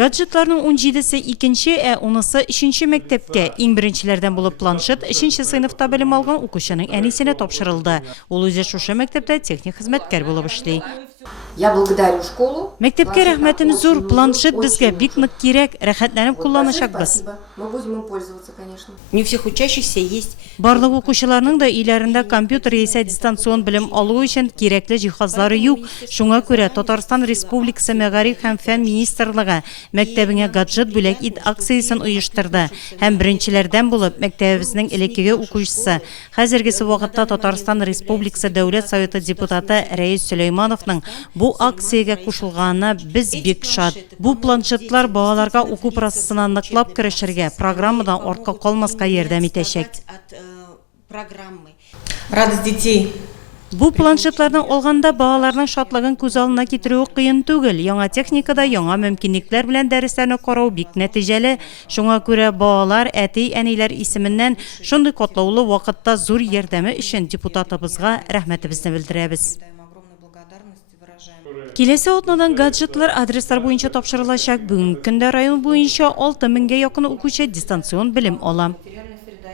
Гаджетларның 17-се 2-нче, 10-сы 3-нче мәктәпкә, иң беренчеләрдән булып планшет 3-нче сыйныфта белем алган укучының әнисенә тапшырылды. Ул үзе шушы мәктәптә техник хезмәткәр булып эшли. Я благодарю школу. Мәктәпкә рәхмәтем зур, планшет безгә бик нык кирәк, рәхәтләнеп кулланачакбыз. Мы будем им пользоваться, конечно. Не у всех учащихся есть. Барлык укучыларның да өйләрендә компьютер яисә дистанцион белем алу өчен кирәкле җиһазлары юк. Шуңа күрә Татарстан Республикасы Мәгариф һәм фән министрлыгы мәктәбеңә гаджет бүләк ит акциясын оештырды. Һәм беренчеләрдән булып мәктәбебезнең элеккеге укучысы, хәзергесе вакытта Татарстан Республикасы Дәүләт Советы депутаты Рәис Сөләймановның бу акциягә кушылганына без бик шат. Бу планшетлар балаларга уку процессына ныклап керешергә, программадан артка калмаска ярдәм итәчәк. Радость детей. Бу планшетларның алганда балаларның шатлыгын күз алдына китерү кыен түгел. Яңа техникада яңа мөмкинлекләр белән дәресләрне карау бик нәтиҗәле. Шуңа күрә балалар, әти-әниләр исеменнән шундый катлаулы вакытта зур ярдәме өчен депутатыбызга рәхмәтебезне белдерәбез. Киләсе атнадан гаджетлар адреслар буенча тапшырылачак. Бүгенге көндә район буенча 6000-гә якын укучы дистанцион белем ала.